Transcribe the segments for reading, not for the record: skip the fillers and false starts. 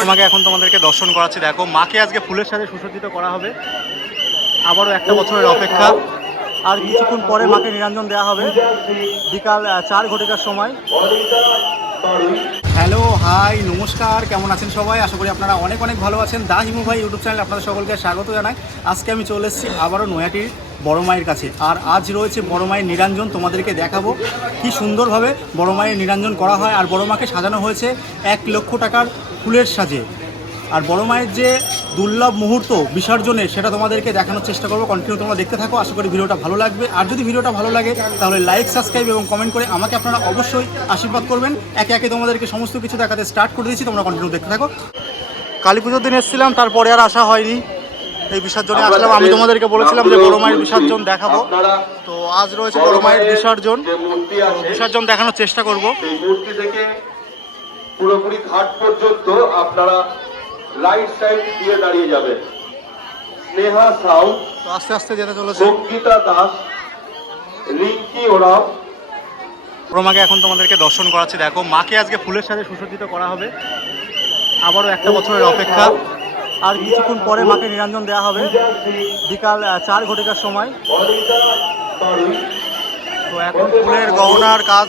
তোমাকে এখন তোমাদেরকে দর্শন করাচ্ছি। দেখো মাকে আজকে ফুলের সাথে সুসজ্জিত করা হবে। আবারও একটা বছরের অপেক্ষা, আর কিছুক্ষণ পরে মাকে নিরঞ্জন দেওয়া হবে বিকাল 4 ঘটিকার সময়। হ্যালো, হাই, নমস্কার, কেমন আছেন সবাই? আশা করি আপনারা অনেক অনেক ভালো আছেন। দা হিমু ভাই ইউটিউব চ্যানেলে আপনাদের সকলকে স্বাগত জানাই। আজকে আমি চলে এসেছি আবারও নৈহাটির বড় মায়ের কাছে, আর আজ রয়েছে বড় মায়ের নিরঞ্জন। তোমাদেরকে দেখাবো কি সুন্দরভাবে বড় মায়ের নিরঞ্জন করা হয়, আর বড় মাকে সাজানো হয়েছে 1 লক্ষ টাকার ফুলের সাজে। আর বড় মায়ের যে দুর্লভ মুহূর্ত বিসর্জনে, সেটা তোমাদেরকে দেখানোর চেষ্টা করবো। কন্টিনিউ তোমরা দেখতে থাকো, আশা করি ভিডিওটা ভালো লাগবে। আর যদি ভিডিওটা ভালো লাগে তাহলে লাইক, সাবস্ক্রাইব এবং কমেন্ট করে আমাকে আপনারা অবশ্যই আশীর্বাদ করবেন। একে একে তোমাদেরকে সমস্ত কিছু দেখাতে স্টার্ট করে দিয়েছি, তোমরা কন্টিনিউ দেখতে থাকো। কালী পুজোর দিন এসেছিলাম, তারপরে আর আসা হয়নি। এই বিসর্জনে আসলাম। আমি তোমাদেরকে বলেছিলাম যে বড় মায়ের বিসর্জন দেখাবো, তো আজ রয়েছে বড় মায়ের বিসর্জন। বিসর্জন দেখানোর চেষ্টা করবো। মূর্তি থেকে পুরোপুরি ঘাট পর্যন্ত আপনারা রাইট সাইড দিয়ে দাঁড়িয়ে যাবেন। স্নেহা সাউ, আস্তে আস্তে যেতে চলেছে। সঙ্গীতা দাস, রিঙ্কি ওরাও। বড় মাকে এখন তোমাদেরকে দর্শন করাচ্ছি। দেখো মাকে আজকে ফুলের সাথে সুসজ্জিত করা হবে। আবারও একটা বছরের অপেক্ষা, আর কিছুক্ষণ পরে মাকে নিরঞ্জন দেওয়া হবে বিকাল 4 ঘটিকার সময়। তো এখন ফুলের গহনার কাজ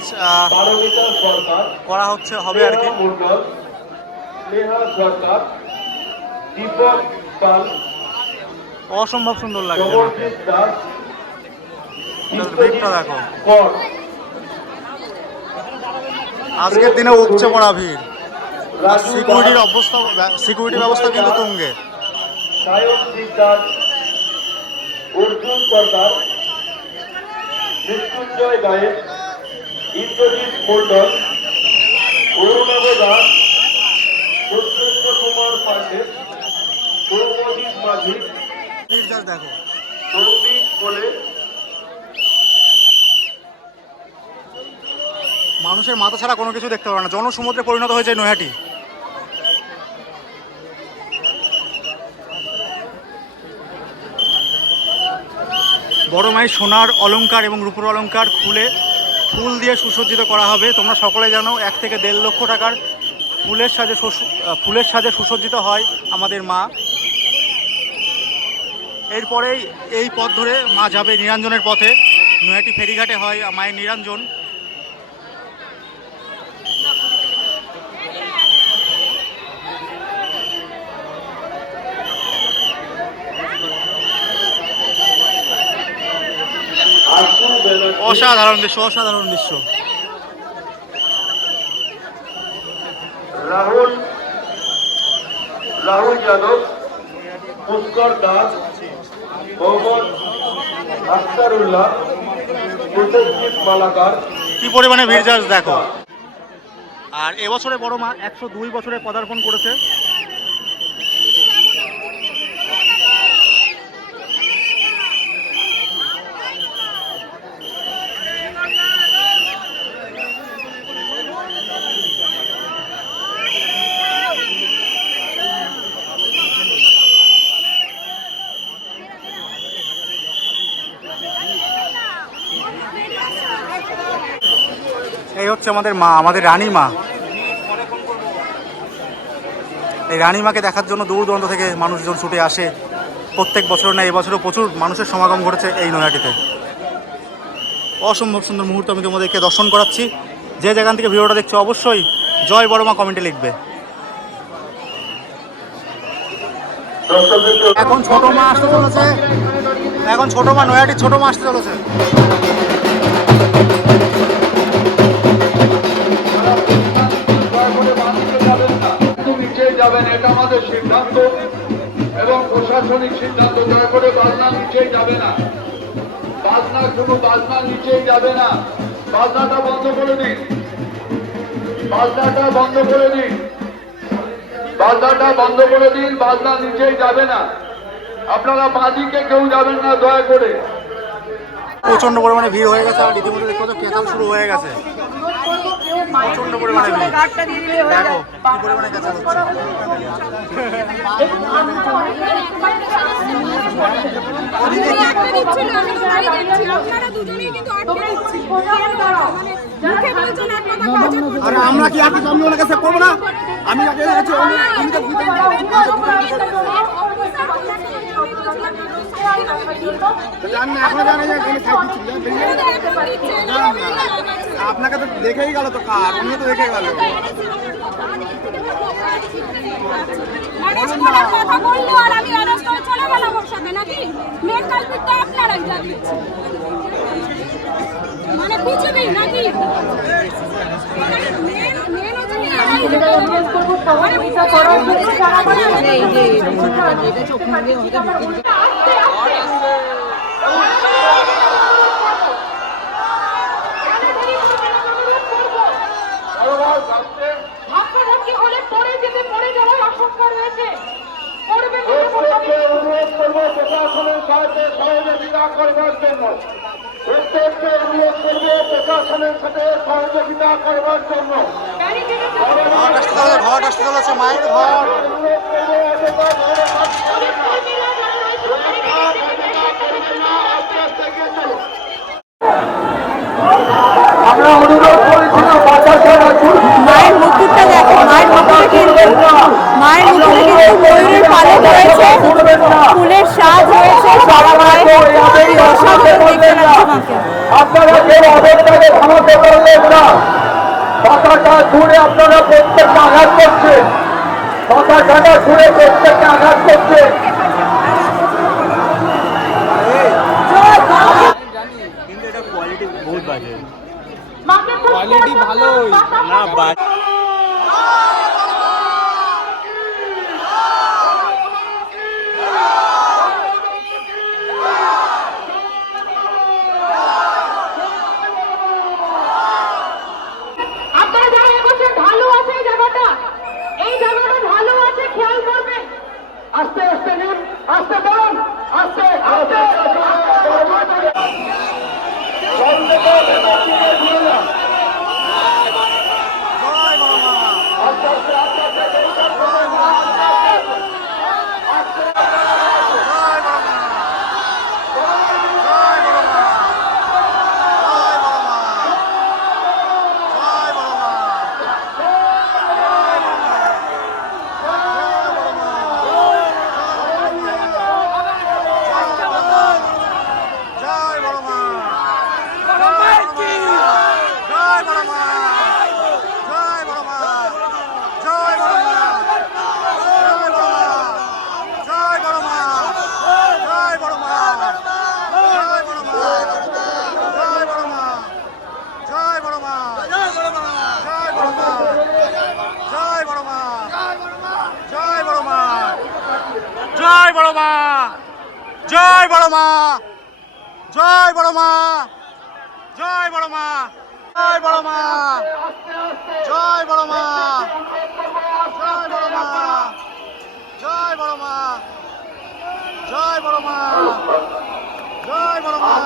করা হবে আর কি। অসম্ভব সুন্দর লাগছে। ভিড়টা দেখো, আজকের দিনে উপচে পড়া ভিড়। সিকিউরিটির ব্যবস্থা কিন্তু তুঙ্গে। অর্জুন সরকার, মৃত্যুঞ্জয় গায়েব, ইন্দ্রজিৎ মন্ডল, অরুণাভ দাস, সত্যেন্দ্র কুমার পান্ডে, সৌমদীপ মাঝি। দেখো সৌমিক বলে। মানুষের মাথা ছাড়া কোনো কিছু দেখতে পারে না। জনসমুদ্রে পরিণত হয়েছে নৈহাটি। বড় মায়ের সোনার অলংকার এবং রূপোর অলংকার খুলে ফুল দিয়ে সুসজ্জিত করা হবে। তোমরা সকলে জানো 1 থেকে 1.5 লক্ষ টাকার ফুলের সাজে সুসজ্জিত হয় আমাদের মা। এরপরেই এই পথ ধরে মা যাবে নিরঞ্জনের পথে। নৈহাটি ফেরিঘাটে হয় মায়ের নিরঞ্জন। অসাধারণ দৃশ্য, অসাধারণ দৃশ্য। রাহুল যাদব, পুষ্কর দাস, মোহাম্মদ আখতারুল্লাহ, মুসেফির মালাকার। কি পরিমাণে ভিড় যাস দেখো। আর এবছরে বড় মা 102 বছরে পদার্পণ করেছে। এই হচ্ছে আমাদের মা, আমাদের রানী মা। এই রানী মাকে দেখার জন্য দূর দূরান্ত থেকে মানুষজন ছুটে আসে। প্রত্যেক বছর না, এবছরও প্রচুর মানুষের সমাগম ঘটেছে এই নৈহাটিতে। অসম্ভব সুন্দর মুহূর্ত আমি তোমাদেরকে দর্শন করাচ্ছি। যে যেখান থেকে ভিডিওটা দেখছো অবশ্যই জয় বড় মা কমেন্টে লিখবে। এখন ছোট মা আসতে চলেছে। এখন ছোট মা, নৈহাটির ছোট মা আসতে চলেছে। যাবেন, এটা আমাদের সিদ্ধান্ত এবং প্রশাসনিক সিদ্ধান্ত। দয়া করে বাজনা নিচেই যাবে না। কোনো বাজনা নিচেই যাবে না। বাজনাটা বন্ধ করে দিন। বাজনাটা বন্ধ করে দিন। বাজনাটা বন্ধ করে দিন। বাজনা নিচেই যাবে না। আপনারা বাঁদিকে কেউ যাবেন না দয়া করে। প্রচন্ড পরিমাণে ভিড় হয়ে গেছে, আর রীতিমতো দেখো তো কেতাল শুরু হয়ে গেছে। প্রচন্ড পরিমাণে ভিড়। দেখো কি পরিমাণে কেতাল হচ্ছে। আমাকে হাজির করতে আরে আমরা কি আগে আমি ওনাকে সেভ করবো না? আমি আগে আছি, আমি তো বুঝতে পারি জানি না, এখনো জানি যে এখানে সাইড দিচ্ছি আপনাকে তো দেখেই গেল তো কার, উনি তো দেখে গেল। কথা বললো আর আমি অ্যারেস্ট হয়ে চলে গেলাম ওর সাথে নাকি? মেন কালপিট তো আপনারাই যা দিচ্ছি, মানে পিছুবি নাকি? মেন হচ্ছে ধাক্কাধাক্কি হলে পড়ে যেতে পড়ে যাওয়ার আশঙ্কা রয়েছে। প্রত্যেককে অনুরোধ করবো প্রশাসনের সাথে সহযোগিতা করবার জন্য, প্রত্যেককে অনুরোধ করবো প্রশাসনের সাথে সহযোগিতা করবার জন্য। ঘর আসতে চলেছে, মায়ের ঘর। অনুরোধ করবো অযথা ঘরে আস্তে আস্তে কিন্তু আমরা অনুরোধ করেছিলাম মায়ের মুকুটটা দেখো, মায়ের মুকুটে কিন্তু ময়ূরের পালক রয়েছে, ফুলের সাজ রয়েছে, সারা মায়ের অসাধারণ দেখতে লাগছে মাকে। আপনারা কেউ অবস্থাকে থামাতে পারলেন না, পতাকা ছুড়ে আপনারা প্রত্যেককে আঘাত করছেন, পতাকাটা ছুড়ে প্রত্যেককে আঘাত করছেন। কিন্তু এটা কোয়ালিটি বহুত বাজে। কোয়ালিটি ভালোই না বাজে। আপনারা যারা এগোচ্ছেন ঢালু আছে এই জায়গাটা ঢালু আছে, খেয়াল করবেন। আস্তে আস্তে নিন, আস্তে বলুন, আস্তে আস্তে জয় বড় মা, জয় বড় মা, জয় বড় মা, জয় বড় মা, জয় বড় মা, জয় বড় মা, জয় বড় মা, জয় বড় মা, জয় বড় মা, জয় বড় মা, জয় বড় মা।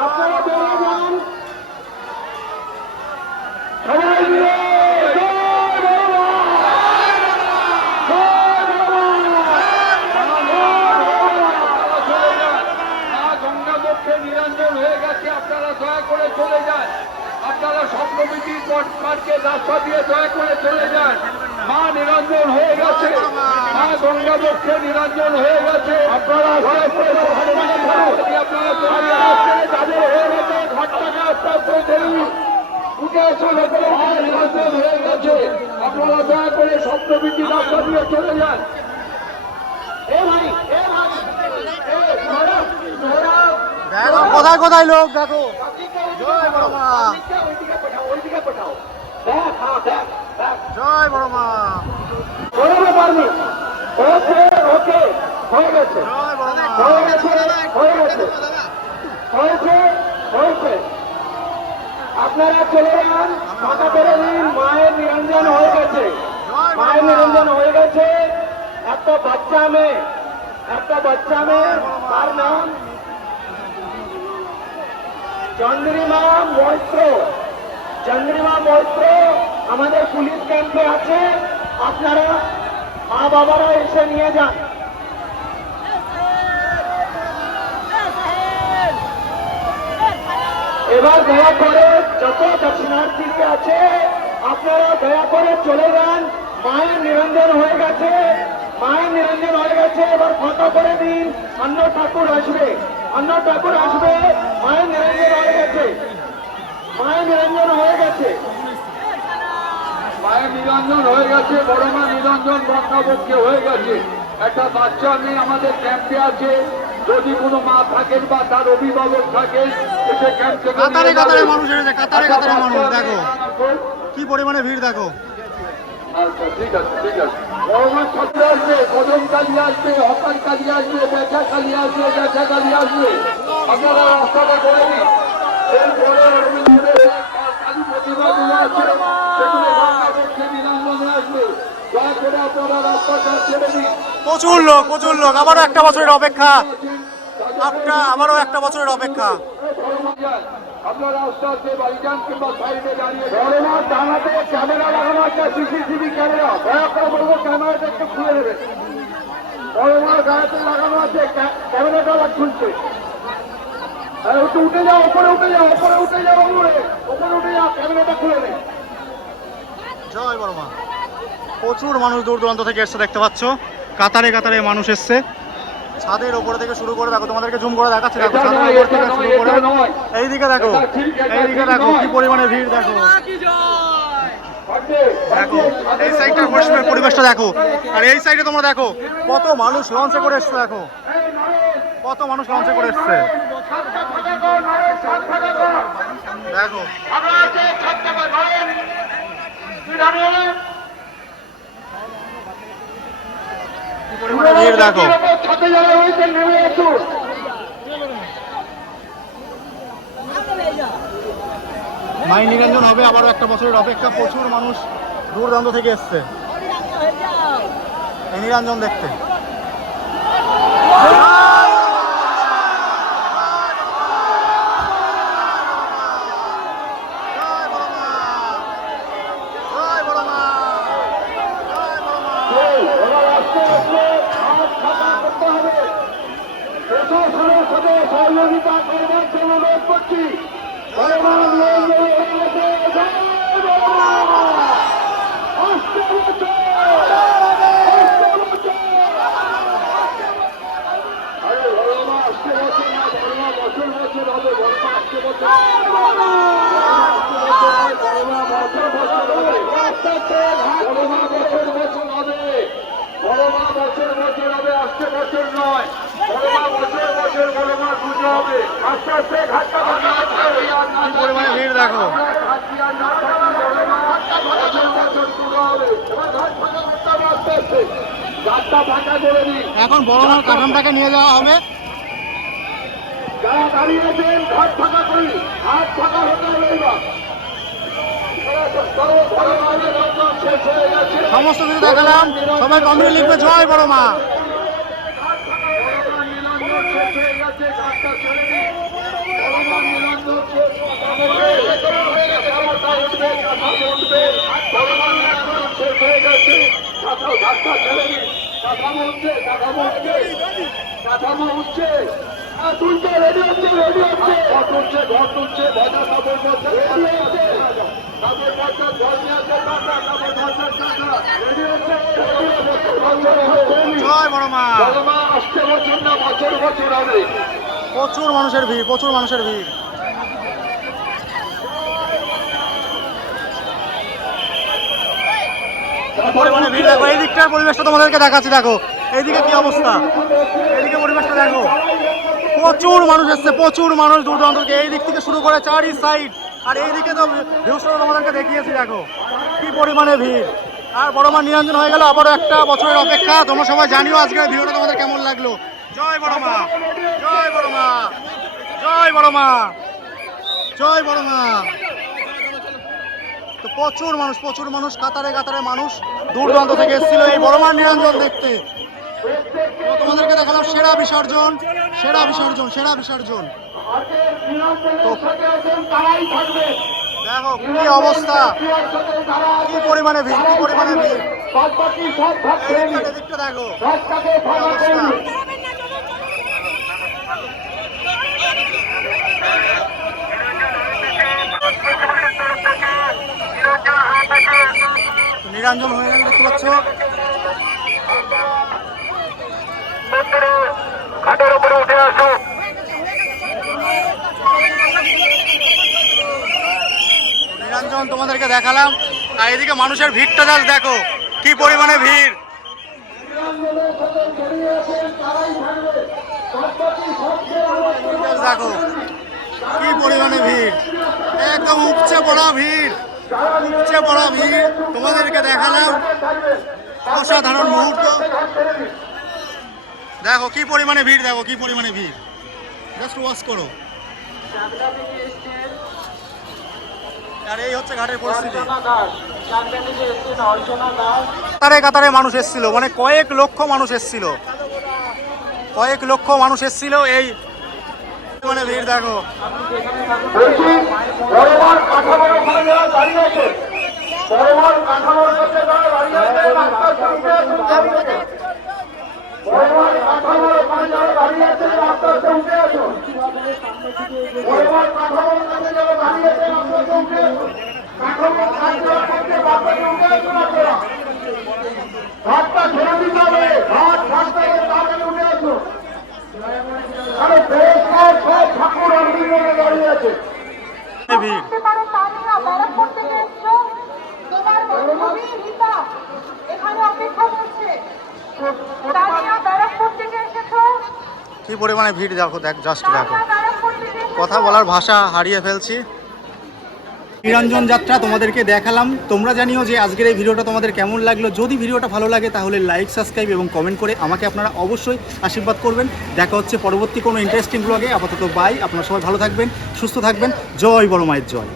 আপনারা বেরিয়ে যান সবাই মিলে গঙ্গা পক্ষে নিরঞ্জন হয়ে গেছে, আপনারা দয়া করে চলে যান, আপনারা স্বপ্নবিধি পার্কের রাস্তা দিয়ে দয়া করে চলে যান। মা নিরঞ্জন হয়ে গেছে, মা গঙ্গাবক্ষে নিরঞ্জন হয়ে গেছে। আপনারা যাদের হয়ে গেছে ঘরটাকে আস্তে আস্তে ঠেলি উঠে এসে নিরঞ্জন হয়ে গেছে। আপনারা দয়া করে স্বপ্নবীতি রাস্তা দিয়ে চলে যান। দেখো কোথায় কোথায় লোক দেখো। জয় বড় মা, জয় বড় মা, ওকে হয়ে গেছে, জয় বড় মা। হয়ে গেছে, হয়ে গেছে, হয়েছে, হয়েছে। আপনারা চলে যান, মাথা করে নিন। মায়ের নিরঞ্জন হয়ে গেছে, মায়ের নিরঞ্জন হয়ে গেছে। একটা বাচ্চা মেয়ে, একটা বাচ্চা মেয়ে, তার নাম চন্দ্রিমা মৈত্র। চন্দ্রিমা মৈত্র আমাদের পুলিশ ক্যাম্পে আছে। আপনারা মা বাবারা এসে নিয়ে যান। এবার দয়া করে যত দর্শনার্থী আছে আপনারা দয়া করে চলে যান। মায়ের নিরঞ্জন হয়ে গেছে, মায়ের নিরঞ্জন হয়ে গেছে। এবার ফাঁকা করে দিন, অন্য ঠাকুর আসবে, অন্য ঠাকুর আসবে। মায়ের নিরঞ্জন হয়ে গেছে, মায়ের নিরঞ্জন হয়ে গেছে, মায়ের নিরঞ্জন হয়ে গেছে। বড় মা নিরঞ্জন গঙ্গাবক্ষে হয়ে গেছে। একটা বাচ্চা মেয়ে আমাদের ক্যাম্পে আছে। যদি কোনো মা থাকেন বা তার অভিভাবক থাকেন এসে ক্যাম্প থেকে কাতারে কাতারে মানুষ এসেছে, কাতারে কাতারে মানুষ দেখো কি পরিমাণে ভিড় দেখো। আচ্ছা ঠিক আছে, ঠিক আছে। বড়মার ঠাকুর আসবে, কদম কালী আসবে, হকার কালী আসবে, বেচা কালী আসবে, বেচা কালী আসবে। আপনারা রাস্তাটা করে দিন। এরপরে কালী প্রতিমাগুলো আছে, সেগুলো গঙ্গাবক্ষে নিরঞ্জনে আসবে। দয়া করে আপনারা রাস্তাটা ছেড়ে দিন। প্রচুর লোক, প্রচুর লোক। আবারও একটা বছরের অপেক্ষা, আবারও একটা বছরের অপেক্ষা। আপনারা আস্তে আস্তে বাড়ি যান কিংবা সাইডে দাঁড়িয়ে। বড়মার ডানাতে ক্যামেরা লাগানো আছে, সিসিটিভি ক্যামেরা। দয়া করে বলবো ক্যামেরাটা একটু খুলে দেবে। বড়মার গায়েতে লাগানো আছে, ক্যামেরাটা খুলছে। একটু উঠে যাও, ওপরে উঠে যাও, ওপরে উঠে যাও, ওপরে উঠে যাও, ক্যামেরাটা খুলে দেবে। জয় বড় মা। প্রচুর মানুষ দূর দূরান্ত থেকে এসছে, দেখতে পাচ্ছ কাতারে কাতারে মানুষ এসছে। ছাদের উপরে থেকে শুরু করে দেখো, তোমাদেরকে জুম করে দেখাচ্ছি দেখো। ছাদের উপর থেকে শুরু করে এইদিকে দেখো, এইদিকে দেখো কি পরিমাণে ভিড় দেখো। দেখো এই সাইডটার পরিবেশটা দেখো, আর এই সাইডে তোমরা দেখো কত মানুষ লঞ্চে করে এসছে। দেখো কত মানুষ লঞ্চে করে এসছে দেখো। কি পরিমাণে ভিড় দেখো। মাই নিরঞ্জন হবে, আবারও একটা বছরের অপেক্ষা। প্রচুর মানুষ দূর দূরান্ত থেকে এসছে এই নিরঞ্জন দেখতে। সহযোগিতা করবার জন্য অনুরোধ করছি। আসছে বছর নয়, বড় মা পুজো হবে। আস্তে আস্তে ঘাটটা কি পরিমাণে ভিড় দেখো। ঘাটটা ফাঁকা করে দিন। এখন বড় মার কাঠামটাকে নিয়ে যাওয়া হবে। যারা দাঁড়িয়ে আছেন ঘাট ফাঁকা করি, হাত ফাঁকা হতে হবে। এবার সমস্ত কিছু দেখালাম, সবাই কমেন্টে লিখবে জয় বড় মা। কাঠামো উঠছে, তুলছে, রেডি হচ্ছে, রেডি হচ্ছে, ঘর তুলছে, ঘর তুলছে, ভজা কাপড় করছে, রেডি হচ্ছে, কাপড় পর্চা জল নিয়ে আসছে, কাটা কাপড় পর্চা কাটা, রেডি হচ্ছে, রেডি হচ্ছে। জয় বড় মা। বড় মা আসছে বছর না বছর বছর হবে। প্রচুর মানুষের ভিড়, প্রচুর মানুষের ভিড়। পরিমাণে ভিড় দেখো, এই দিকটার পরিবেশটা তোমাদেরকে দেখাচ্ছি। দেখো এইদিকে কি অবস্থা, এইদিকে পরিবেশটা দেখো। প্রচুর মানুষ এসছে, প্রচুর মানুষ দূর দূরান্ত থেকে, এই দিক থেকে শুরু করে চারি সাইড। আর এইদিকে তো ভিউসটা তোমাদেরকে দেখিয়েছি, দেখো কি পরিমাণে ভিড়। আর বড় মা নিরঞ্জন হয়ে গেল, আবারও একটা বছরের অপেক্ষা। তোমরা সবাই জানিও আজকের ভিডিওটা তোমাদের কেমন লাগলো। জয় বড় মা, জয় বড় মা, জয় বড় মা, জয় বড় মা। তো প্রচুর মানুষ, কাতারে কাতারে মানুষ দূর দূরান্ত থেকে এসেছিল এই বড় মার নিরঞ্জন দেখতে। তো তোমাদেরকে দেখালাম সেরা বিসর্জন, সেরা বিসর্জন, সেরা বিসর্জন। তো দেখো কি অবস্থা, কি পরিমাণে ভিড়, কি পরিমাণে ভিড়। এদিকটা দেখো কি অবস্থা। নিরঞ্জন হয়ে গেল দেখতে পাচ্ছ। ঘাটের উপরে উঠে আসো। নিরঞ্জন তোমাদেরকে দেখালাম, আর এদিকে মানুষের ভিড়টা জাস্ট দেখো কি পরিমাণে ভিড়। দেখো কি পরিমাণে ভিড়, একদম উপচে পড়া ভিড়, উপচে পড়া ভিড়। তোমাদেরকে দেখালাম অসাধারণ মুহূর্ত। দেখো কি পরিমাণে ভিড়, দেখো কি পরিমাণে ভিড়, জাস্ট ওয়াচ করো। আর এই হচ্ছে ঘাটের পরিস্থিতি। কাতারে কাতারে মানুষ এসেছিল, মানে কয়েক লক্ষ মানুষ এসেছিল, কয়েক লক্ষ মানুষ এসেছিল। এই মানে ভিড় দেখো। বড়মার কাঠামোর ওখানে যারা দাঁড়িয়ে আছে, বড়মার কাঠামোর কাছে যারা দাঁড়িয়ে আছে, রাস্তার সামনে আসুন, দাঁড়িয়ে আছে। বড়মার কাঠামোর ওখানে যারা দাঁড়িয়ে আছে, রাস্তার সামনে আসুন। বড়মার কাঠামোর কাছে যারা দাঁড়িয়ে আছে, রাস্তার সামনে আসুন। কাঠামোর কাছে রাস্তার সামনে আসুন আপনারা। ঘাটটা ছেড়ে দিতে হবে, ঘাটটা তাড়াতাড়ি উঠে আসুন। আরে বেশ সব ঠাকুর অন্যভাবে দাঁড়িয়ে আছে। ভিড় কি পরিমাণে ভিড় দেখো, দেখ জাস্ট দেখো, কথা বলার ভাষা হারিয়ে ফেলছি। নিরঞ্জন যাত্রা তোমাদেরকে দেখালাম। তোমরা জানিও যে আজকের এই ভিডিওটা তোমাদের কেমন লাগলো। যদি ভিডিওটা ভালো লাগে তাহলে লাইক, সাবস্ক্রাইব এবং কমেন্ট করে আমাকে আপনারা অবশ্যই আশীর্বাদ করবেন। দেখা হচ্ছে পরবর্তী কোনো ইন্টারেস্টিং ব্লগে। আপাতত বাই, আপনারা সবাই ভালো থাকবেন, সুস্থ থাকবেন। জয় বড় মায়ের জয়।